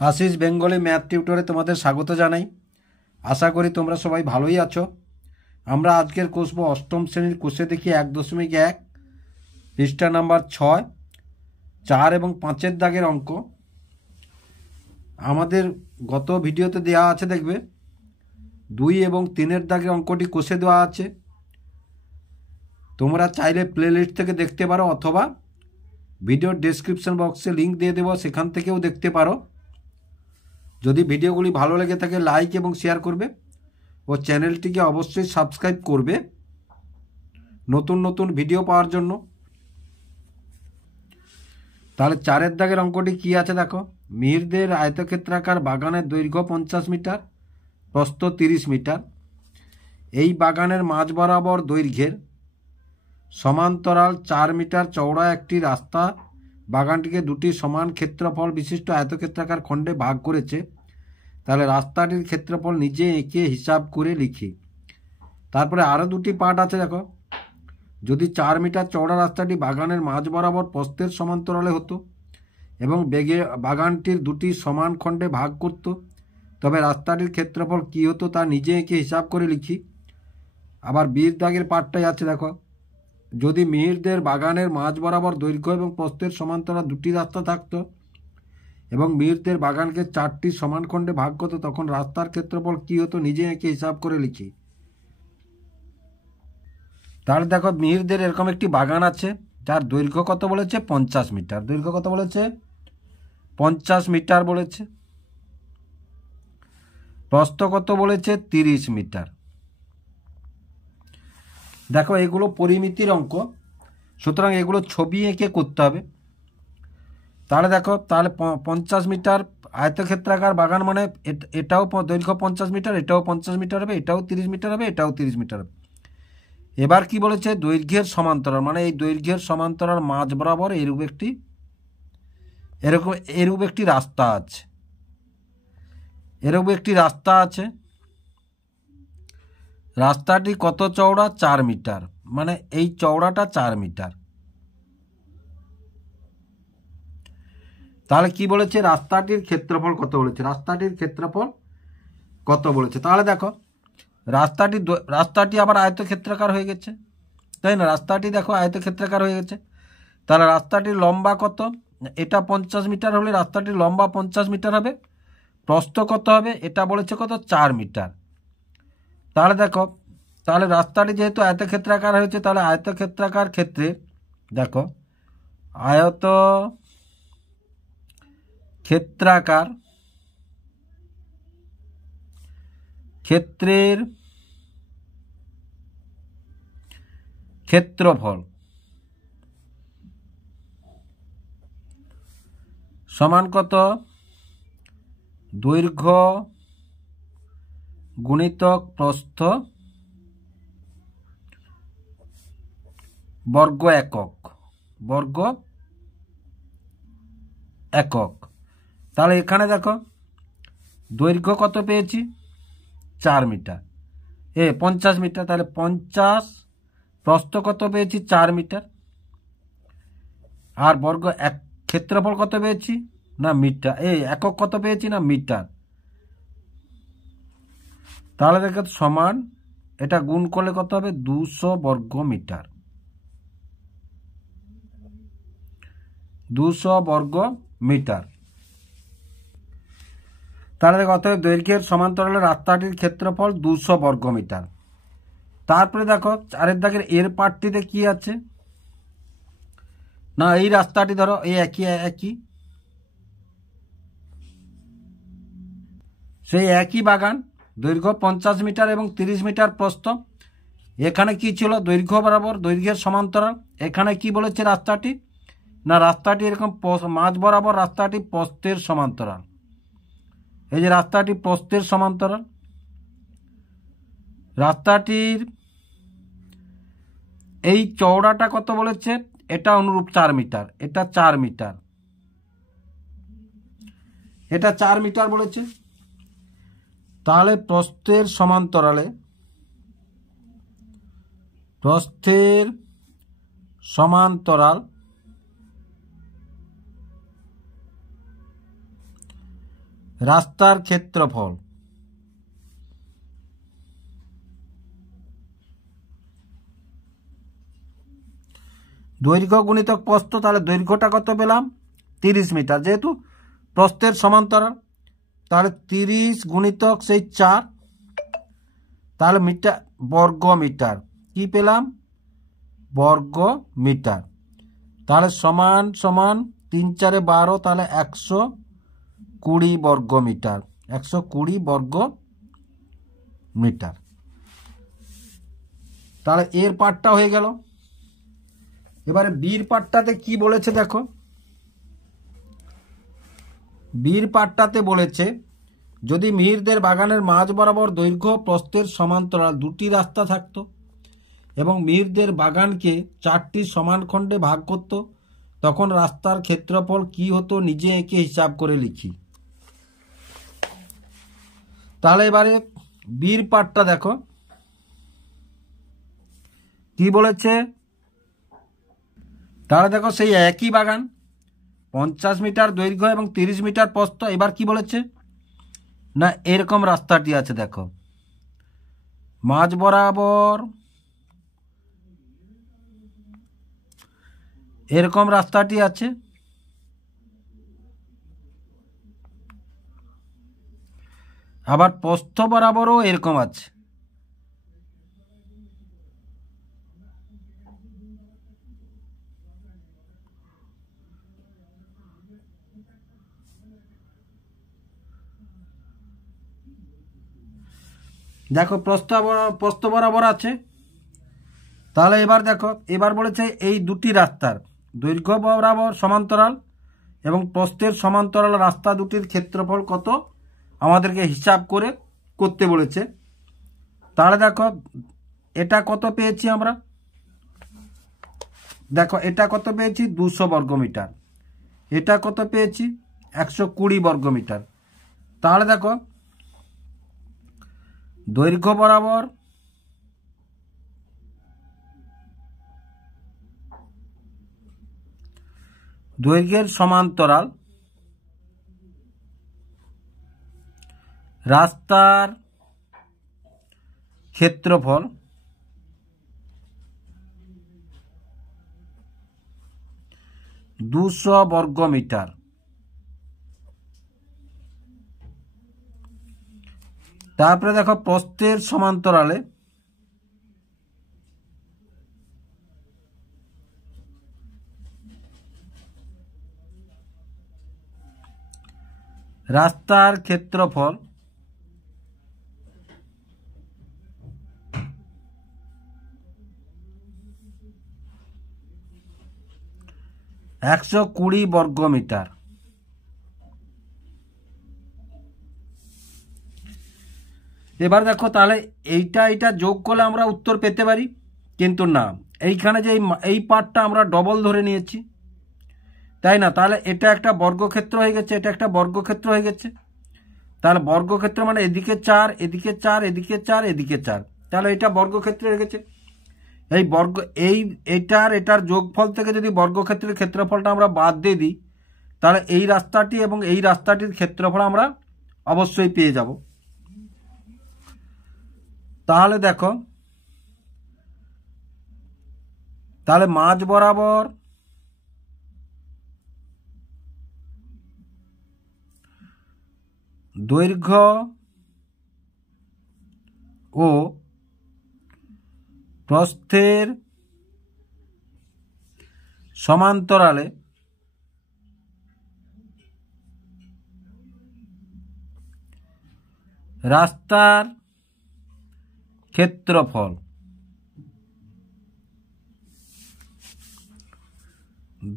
आशीष Bengali math टिউটরে তোমাদের স্বাগত জানাই। আশা করি তোমরা সবাই ভালোই আছো। আমরা আজকের কষব অষ্টম শ্রেণীর কোষে দেখি 1.1 পৃষ্ঠা নাম্বার 6 4 এবং 5 দাগের অঙ্ক। আমাদের গত ভিডিওতে দেওয়া আছে, দেখবে 2 এবং 3 দাগের অঙ্কটি কোষে দেওয়া আছে। তোমরা চাইলে প্লেলিস্ট থেকে দেখতে পারো অথবা ভিডিওর ডেসক্রিপশন বক্সে লিঙ্ক দিয়ে দেবো, সেখান থেকেও দেখতে পারো। যদি ভিডিওগুলি ভালো লেগে থাকে লাইক এবং শেয়ার করবে ও চ্যানেলটিকে অবশ্যই সাবস্ক্রাইব করবে নতুন নতুন ভিডিও পাওয়ার জন্য। তাহলে 4 দাগের অঙ্কটি কি আছে দেখো। মিহিরদের আয়তক্ষেত্রাকার বাগানের দৈর্ঘ্য 50 মিটার, প্রস্থ 30 মিটার। এই বাগানের মাঝ বরাবর দৈর্ঘ্যের সমান্তরাল 4 মিটার চওড়া একটি রাস্তা বাগানটিকে দুটি সমান ক্ষেত্রফল বিশিষ্ট আয়তক্ষেত্রাকার খণ্ডে ভাগ করেছে। তাহলে রাস্তাটির ক্ষেত্রফল নিজে এঁকে হিসাব করে লিখি। তারপরে আরও দুটি পার্ট আছে দেখো। যদি 4 মিটার চওড়া রাস্তাটি বাগানের মাঝ বরাবর প্রস্থের সমান্তরালে হতো এবং বাগানটির দুটি সমান খণ্ডে ভাগ করত, তবে রাস্তাটির ক্ষেত্রফল কী হতো তা নিজে এঁকে হিসাব করে লিখি। আবার 20 দাগের পার্টটাই আছে দেখো। যদি মিহিরদের বাগানের মাঝ বরাবর দৈর্ঘ্য এবং প্রস্থের সমান্তরাল দুটি রাস্তা থাকতো এবং মিহিরদের বাগানকে 4টি সমান খণ্ডে ভাগ করতো, তখন রাস্তার ক্ষেত্রফল কী হতো নিজে এঁকে হিসাব করে লিখি। তাহলে দেখো, মিহিরদের এরকম একটি বাগান আছে যার দৈর্ঘ্য কত বলেছে 50 মিটার। দৈর্ঘ্য কত বলেছে 50 মিটার বলেছে। প্রস্থ কত বলেছে 30 মিটার। দেখো, এগুলো পরিমিতির অঙ্ক, সুতরাং এগুলো ছবি এঁকে করতে হবে। তাহলে দেখো, তাহলে 50 মিটার আয়তক্ষেত্রাকার বাগান মানে এটাও দৈর্ঘ্য 50 মিটার, এটাও 50 মিটার হবে, এটাও 30 মিটার হবে, এটাও 30 মিটার হবে। এবার কি বলেছে দৈর্ঘ্যের সমান্তরাল, মানে এই দৈর্ঘ্যের সমান্তরাল মাঝ বরাবর এরূপ একটি রাস্তা আছে। এরূপ একটি রাস্তা আছে। রাস্তাটি কত চওড়া 4 মিটার, মানে এই চওড়াটা 4 মিটার। তাহলে কি বলেছে রাস্তাটির ক্ষেত্রফল কত বলেছে, রাস্তাটির ক্ষেত্রফল কত বলেছে। তাহলে দেখো, রাস্তাটি আবার আয়তক্ষেত্রাকার হয়ে গেছে, তাই না? রাস্তাটি দেখো আয়তক্ষেত্রাকার হয়ে গেছে। তাহলে রাস্তাটির লম্বা কত, এটা 50 মিটার হলে রাস্তাটির লম্বা 50 মিটার হবে। প্রস্থ কত হবে, এটা বলেছে কত 4 মিটার। তাহলে দেখো, তাহলে রাস্তাটি যেহেতু আয়তক্ষেত্রাকার হয়েছে, তাহলে আয়তক্ষেত্রাকার ক্ষেত্রে দেখো ক্ষেত্রাকার ক্ষেত্রের ক্ষেত্রফল সমান কত দৈর্ঘ্য গুণিতক প্রস্থ বর্গ একক। তাহলে এখানে দেখো দৈর্ঘ্য কত পেয়েছি 4 মিটার, 50 মিটার। তাহলে 50, প্রস্থ কত পেয়েছি 4 মিটার, আর ক্ষেত্রফল কত পেয়েছি না মিটার, একক কত পেয়েছি না মিটার। তাহলে দেখো সমান, এটা গুণ করলে কত হবে 200 বর্গ মিটার। 200 বর্গ মিটার। তাহলে দেখো, অতএব দৈর্ঘ্যের সমান্তরালে রাস্তাটির ক্ষেত্রফল 200 বর্গ মিটার। তারপরে দেখো 4 দাগের এর পার্টটিতে কি আছে না, এই রাস্তাটি ধরো এই একই সেই একই বাগান, দৈর্ঘ্য 50 মিটার এবং 30 মিটার প্রস্থ। এখানে কি ছিল দৈর্ঘ্য বরাবর দৈর্ঘ্যের সমান্তরাল। এখানে কি বলেছে রাস্তাটি না, রাস্তাটি এরকম মাঝ বরাবর রাস্তাটি প্রস্থের সমান্তরাল। এই যে রাস্তাটি প্রস্থের সমান্তরাল। রাস্তাটির এই চওড়াটা কত বলেছে, এটা অনুরূপ 4 মিটার, এটা 4 মিটার, এটা 4 মিটার বলেছে। তাহলে প্রস্থের সমান্তরাল রাস্তার ক্ষেত্রফল দৈর্ঘ্য গুণিতক প্রস্থ, তাহলে দৈর্ঘ্যটা কত পেলাম 30 মিটার, যেহেতু প্রস্থের সমান্তরাল, তাহলে 30 গুণিতক সেই 4, তাহলে মিটার বর্গ মিটার কি পেলাম বর্গ মিটার, তাহলে সমান সমান 3 4 12, তাহলে 120 বর্গ মিটার, 120 বর্গ মিটার। তাহলে এর পার্টটা হয়ে গেল। এবারে বির পার্টটাতে কি বলেছে দেখো, বির পার্টটাতে বলেছে যদি মিহিরদের বাগানের মাঝ বরাবর দৈর্ঘ্য প্রস্থের সমান্তরাল দুটি রাস্তা থাকতো এবং মিহিরদের বাগানকে 4টি সমান খণ্ডে ভাগ করত, তখন রাস্তার ক্ষেত্রফল কি হতো নিজে এঁকে হিসাব করে লিখি। তাহলে এবারে বির পার্টটা দেখো কি বলেছে। তাহলে দেখো সেই একই বাগান 50 মিটার দৈর্ঘ্য এবং 30 মিটার প্রস্থ। এবার কি বলেছে না এরকম রাস্তাটি আছে, দেখো মাঝ বরাবর এরকম রাস্তাটি আছে, আবার প্রস্থ বরাবরও এরকম আছে। দেখো প্রস্থ বরাবর আছে। তাহলে এবার দেখো, এবার বলেছে এই দুটি রাস্তার দৈর্ঘ্য বরাবর সমান্তরাল এবং প্রস্থের সমান্তরাল রাস্তা দুটির ক্ষেত্রফল কত আমাদেরকে হিসাব করে করতে বলেছে। তাহলে দেখো এটা কত পেয়েছি আমরা, দেখো এটা কত পেয়েছি 200 বর্গ মিটার, এটা কত পেয়েছি 120 বর্গ মিটার। তাহলে দেখো দৈর্ঘ্য বরাবর দৈর্ঘ্যের সমান্তরাল রাস্তার ক্ষেত্রফল দুশো বর্গ মিটার। তারপরে দেখো প্রস্থের সমান্তরালে রাস্তার ক্ষেত্রফল 120 বর্গ মিটার। এবার দেখো তাহলে এইটা যোগ করলে আমরা উত্তর পেতে পারি, কিন্তু না, এইখানে যে এই পার্টটা আমরা ডবল ধরে নিয়েছি, তাই না? তাহলে এটা একটা বর্গক্ষেত্র হয়ে গেছে, এটা একটা বর্গক্ষেত্র হয়ে গেছে। তাহলে বর্গক্ষেত্র মানে এদিকে 4, এদিকে 4, এদিকে 4, এদিকে 4, তাহলে এটা বর্গক্ষেত্র হয়ে গেছে। এটার যোগফল থেকে যদি বর্গক্ষেত্রের ক্ষেত্রফলটা আমরা বাদ দিয়ে দিই, তাহলে এই রাস্তাটি এবং এই রাস্তাটির ক্ষেত্রফল আমরা অবশ্যই পেয়ে যাব। তাহলে দেখো, তাহলে মাঝ বরাবর দৈর্ঘ্য ও প্রস্থের সমান্তরালে রাস্তার ক্ষেত্রফল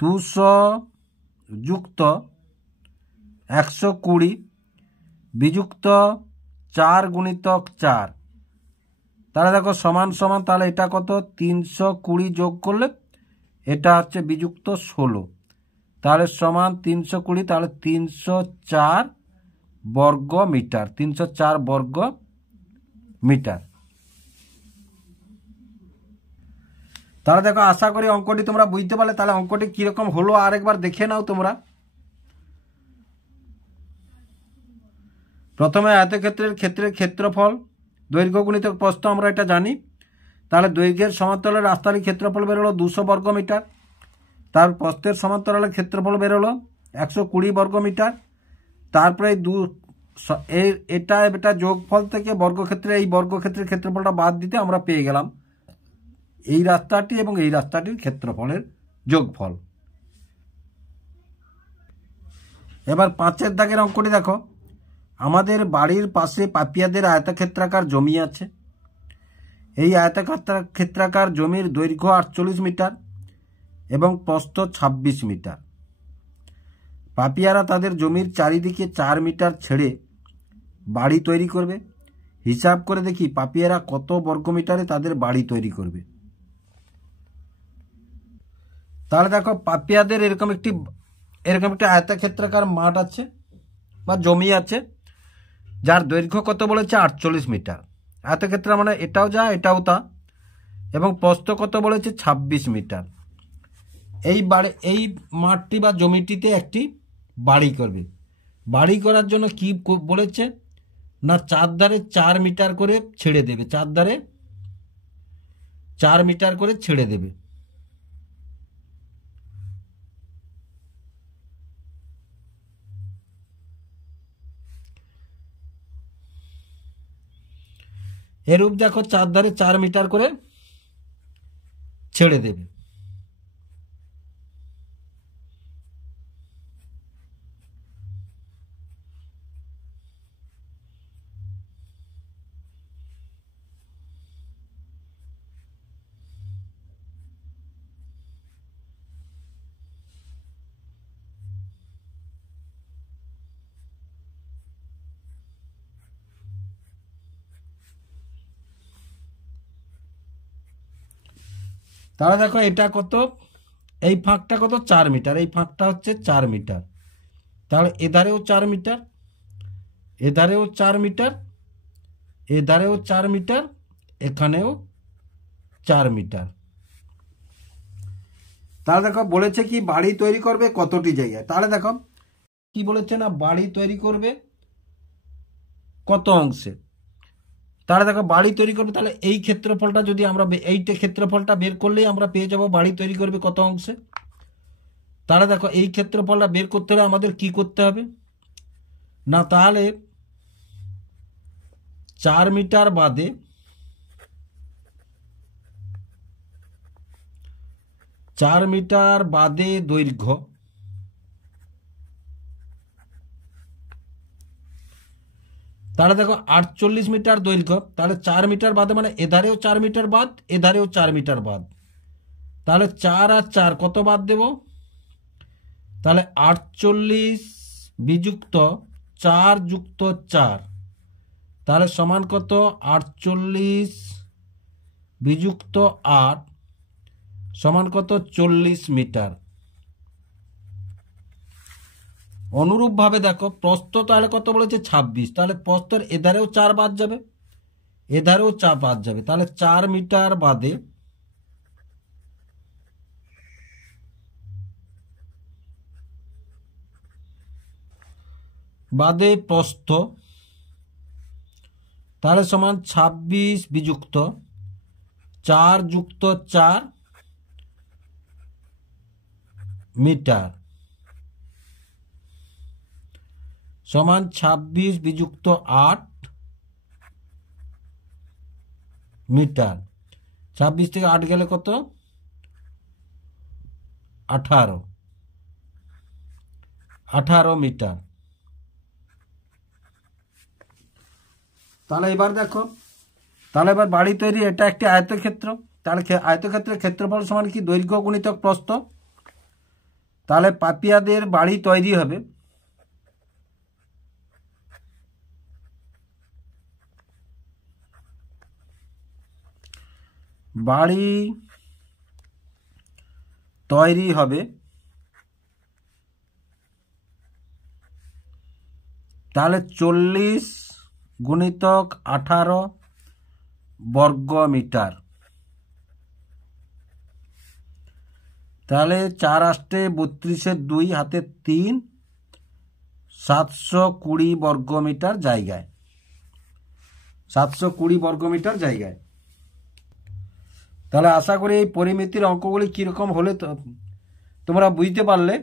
200 যুক্ত 120 বিযুক্ত 4 গুণিতক 4। তাহলে দেখো সমান সমান, তাহলে এটা কত 320 যোগ করলে এটা হচ্ছে বিযুক্ত 16, তাহলে সমান 320, তাহলে 304 বর্গ মিটার, 304 বর্গ মিটার। তাহলে দেখো আশা করি অঙ্কটি তোমরা বুঝতে পারলে। তাহলে অঙ্কটি কিরকম হলো আরেকবার দেখে নাও তোমরা। প্রথমে আয়তক্ষেত্রের ক্ষেত্রফল দৈর্ঘ্য গুণিতক প্রস্থ আমরা এটা জানি। তাহলে দৈর্ঘ্যের সমান্তরালে রাস্তার ক্ষেত্রফল বেরোলো 200 বর্গমিটার, তার প্রস্থের সমান্তরালে ক্ষেত্রফল বেরোলো 120 বর্গমিটার। তারপরে এটা যোগফল থেকে বর্গক্ষেত্রে এই বর্গক্ষেত্রের ক্ষেত্রফলটা বাদ দিতে আমরা পেয়ে গেলাম এই রাস্তাটি এবং এই রাস্তাটির ক্ষেত্রফলের যোগফল। এবার 5 দাগের অঙ্কটি দেখো। আমাদের বাড়ির পাশে পাপিয়াদের আয়তক্ষেত্রাকার জমি আছে। এই আয়তক্ষেত্রাকার জমির দৈর্ঘ্য 48 মিটার এবং প্রস্থ 26 মিটার। পাপিয়ারা তাদের জমির চারিদিকে 4 মিটার ছেড়ে বাড়ি তৈরি করবে। হিসাব করে দেখি পাপিয়ারা কত বর্গমিটারে তাদের বাড়ি তৈরি করবে। তাহলে দেখো পাপিয়াদের এরকম একটি আয়তক্ষেত্রাকার মাঠ আছে বা জমি আছে, যার দৈর্ঘ্য কত বলেছে 48 মিটার। আয়তক্ষেত্র মানে এটাও যা এটাও তা, এবং প্রস্থ কত বলেছে 26 মিটার। এই মাঠটি বা জমিটিতে একটি বাড়ি করবে। বাড়ি করার জন্য কি বলেছে না, চারধারে 4 মিটার করে ছেড়ে দেবে, চারধারে 4 মিটার করে ছেড়ে দেবে। এরূপ দেখো চারধারে 4 মিটার করে ছেড়ে দেবে। তাহলে দেখো এটা কত, এই ফাঁকটা কত 4 মিটার, এই ফাঁকটা হচ্ছে 4 মিটার। তাহলে এধারেও 4 মিটার, এধারেও 4 মিটার, এধারেও 4 মিটার, এখানেও 4 মিটার। তাহলে দেখো বলেছে কি বাড়ি তৈরি করবে কতটি জায়গায়। তাহলে দেখো কি বলেছে না, বাড়ি তৈরি করবে কত অংশে। তাহলে দেখো বাড়ি তৈরি করবে, তাহলে এই ক্ষেত্রফলটা যদি আমরা এইটা ক্ষেত্রফলটা বের করলেই আমরা পেয়ে যাব বাড়ি তৈরি করবে কত অংশে। তাহলে দেখো এই ক্ষেত্রফলটা বের করতে হলে আমাদের কি করতে হবে না, তাহলে 4 মিটার বাদে 4 মিটার বাদে দৈর্ঘ্য, তাহলে দেখো 48 মিটার দৈর্ঘ্য। তাহলে 4 মিটার বাদে মানে এধারেও 4 মিটার বাদ, এধারেও 4 মিটার বাদ। তাহলে 4 আর 4 কত বাদ দেব, তাহলে 48 বিযুক্ত 4 যুক্ত 4, তাহলে সমান কত 48 বিযুক্ত 8 সমান কত 40 মিটার। অনুরূপভাবে দেখো প্রস্থ তাহলে কত বলেছে 26, তাহলে প্রস্থের এধারেও 4 বাদ যাবে, এধারেও 4 বাদ যাবে। তাহলে 4 মিটার বাদে প্রস্থ, তাহলে সমান 26 বিযুক্ত 4 যুক্ত 4 মিটার সমান 26 বিযুক্ত 8 মিটার। 26 থেকে 8 গেলে কত 18 মিটার। তাহলে এবার দেখো, তাহলে এবার বাড়ি তৈরি, এটা একটি আয়তক্ষেত্র। তাহলে আয়তক্ষেত্রের ক্ষেত্রফল সমান কি দৈর্ঘ্য গুণিতক প্রস্থ। তাহলে পাপিয়াদের বাড়ি তৈরি হবে তাহলে 40 গুণিতক 18 বর্গ মিটার। তাহলে 4 8 32, হাতে 3 720 বর্গমিটার জায়গায়, 720 বর্গমিটার জায়গায়। তাহলে আশা করি এই পরিমিতির অঙ্কগুলি কীরকম হলে তোমরা বুঝতে পারলে।